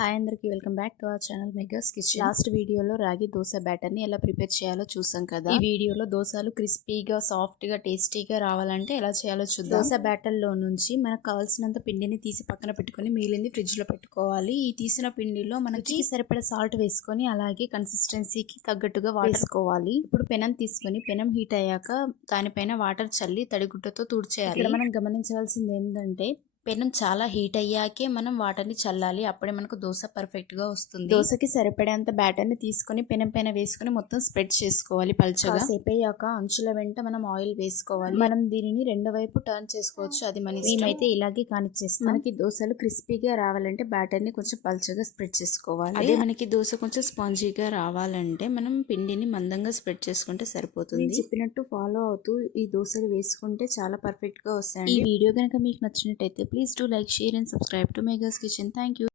Hi అందరికి welcome back to our channel మెగాస్ kitchen. Last వీడియోలో రాగి దోశ బ్యాటర్ ని ఎలా ప్రిపేర్ చేయాలో చూసాం కదా. ఈ వీడియోలో దోశలు క్రిస్పీగా సాఫ్ట్ గా టేస్టీగా రావాలంటే ఎలా చేయాలో చూద్దాం. దోశ బ్యాటర్ లో నుంచి మనకు కావాల్సినంత పిండిని తీసి పక్కన పెట్టుకొని మిగిలింది ఫ్రిడ్జ్ లో పెట్టుకోవాలి. ఈ తీసిన పిండిలో మనకి సరిపడా సాల్ట్ వేసుకొని అలాగే కన్సిస్టెన్సీకి తగ్గట్టుగా వేసుకోవాలి. ఇప్పుడు పెనం తీసుకొని పెనం హీట్ అయ్యాక దానిపైన వాటర్ చల్లి తడిగుడ్డతో తుడిచేయాలి. ఇక్కడ మనం గమనించవలసింది ఏంటంటే పెనం చాలా హీట్ అయ్యాకే మనం వాటర్ని చల్లాలి. అప్పుడే మనకు దోశ పర్ఫెక్ట్ గా వస్తుంది. దోశకి సరిపడేంత బ్యాటర్ ని తీసుకొని పెనం పైన వేసుకొని మొత్తం స్ప్రెడ్ చేసుకోవాలి పల్చగా. సేపు అయ్యాక అంచుల వెంట మనం ఆయిల్ వేసుకోవాలి. మనం దీనిని రెండో వైపు టర్న్ చేసుకోవచ్చు, అది మన ఇష్టం. మేమైతే ఇలాగే కానిచ్చేస్తాం. మనకి దోశలు క్రిస్పీగా రావాలంటే బ్యాటర్ ని కొంచెం పల్చగా స్ప్రెడ్ చేసుకోవాలి. అదే మనకి దోశ కొంచెం స్పాంజీగా రావాలంటే మనం పిండిని మందంగా స్ప్రెడ్ చేసుకుంటే సరిపోతుంది. చెప్పినట్టు ఫాలో అవుతూ ఈ దోశలు వేసుకుంటే చాలా పర్ఫెక్ట్ గా వస్తాయి. ఈ వీడియో కనుక మీకు నచ్చినట్టయితే please do like, share and subscribe to Mega's Kitchen. Thank you.